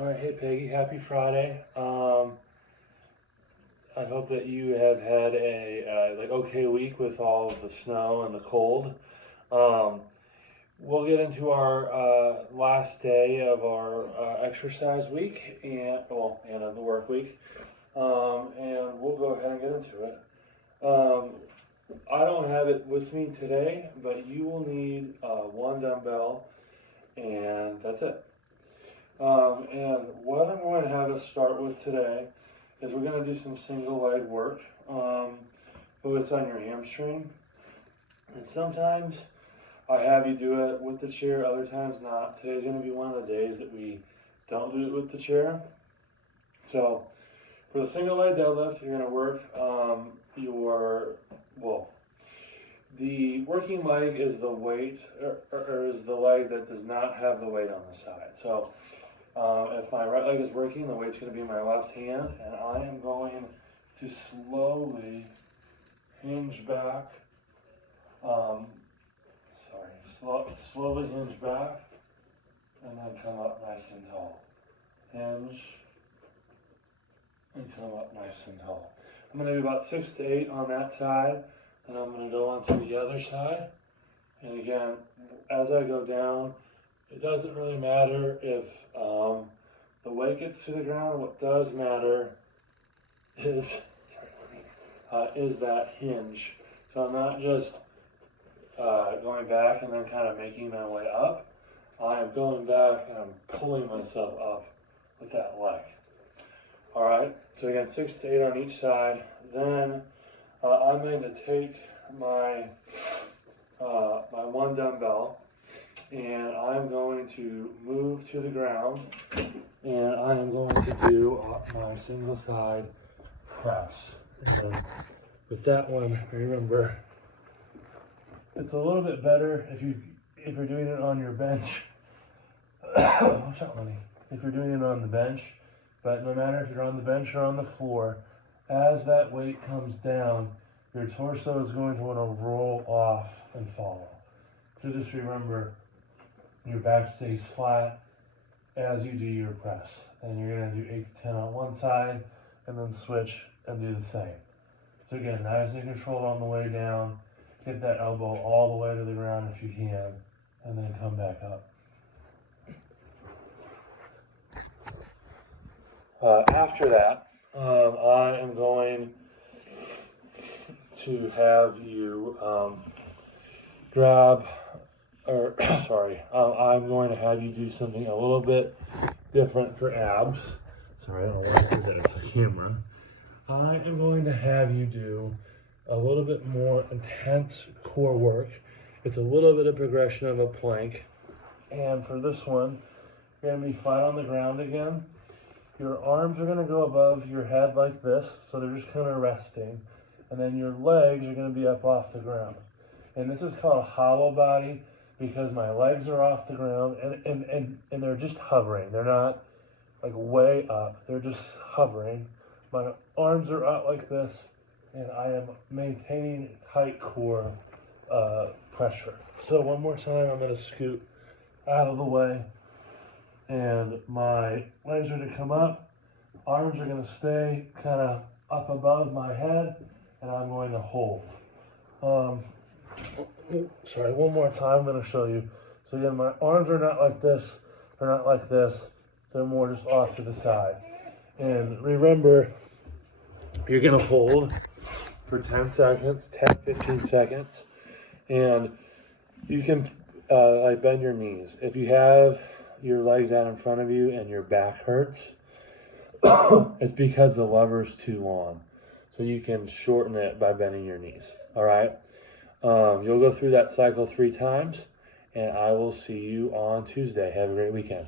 All right, hey Peggy, happy Friday. I hope that you have had a okay week with all of the snow and the cold. Um, we'll get into our last day of our exercise week and of the work week, and we'll go ahead and get into it. I don't have it with me today, but you will need one dumbbell, and that's it. And what I'm going to have us start with today is we're going to do some single leg work. Focus on your hamstring. And sometimes I have you do it with the chair, other times not. Today's going to be one of the days that we don't do it with the chair. So for the single leg deadlift, you're going to work the working leg is the weight, or is the leg that does not have the weight on the side. So if my right leg is working, the weight's going to be in my left hand, and I am going to slowly hinge back. Slowly hinge back, and then come up nice and tall. Hinge, and come up nice and tall. I'm going to do about 6 to 8 on that side, and I'm going to go on to the other side. And again, as I go down, it doesn't really matter if the weight gets to the ground. What does matter is that hinge. So I'm not just going back and then kind of making my way up. I am going back and I'm pulling myself up with that leg. All right, so again, 6 to 8 on each side. Then I'm going to take my one dumbbell, and I'm going to move to the ground, and I am going to do my single side press. And with that one, remember, it's a little bit better if you're doing it on your bench. Watch out, honey. If you're doing it on the bench, but no matter if you're on the bench or on the floor, as that weight comes down, your torso is going to want to roll off and follow. So just remember, your back stays flat as you do your press. And you're going to do 8 to 10 on one side, and then switch and do the same. So again, nice and controlled on the way down. Get that elbow all the way to the ground if you can, and then come back up. After that, I am going to have you I'm going to have you do something a little bit different for abs. Sorry, I don't know why I did that with the camera. I am going to have you do a little bit more intense core work. It's a little bit of progression of a plank. And for this one, you're going to be flat on the ground again. Your arms are going to go above your head like this, so they're just kind of resting. And then your legs are going to be up off the ground. And this is called a hollow body because my legs are off the ground and they're just hovering. They're not like way up, they're just hovering. My arms are out like this, and I am maintaining tight core pressure. So one more time, I'm going to scoot out of the way, and my legs are to come up, arms are going to stay kind of up above my head, and I'm going to hold. Sorry, one more time, I'm going to show you. So again, my arms are not like this, they're not like this, they're more just off to the side. And remember, you're going to hold for 10 seconds, 10-15 seconds, and you can bend your knees. If you have your legs out in front of you and your back hurts, it's because the lever's too long. So you can shorten it by bending your knees, all right? You'll go through that cycle 3 times, and I will see you on Tuesday. Have a great weekend.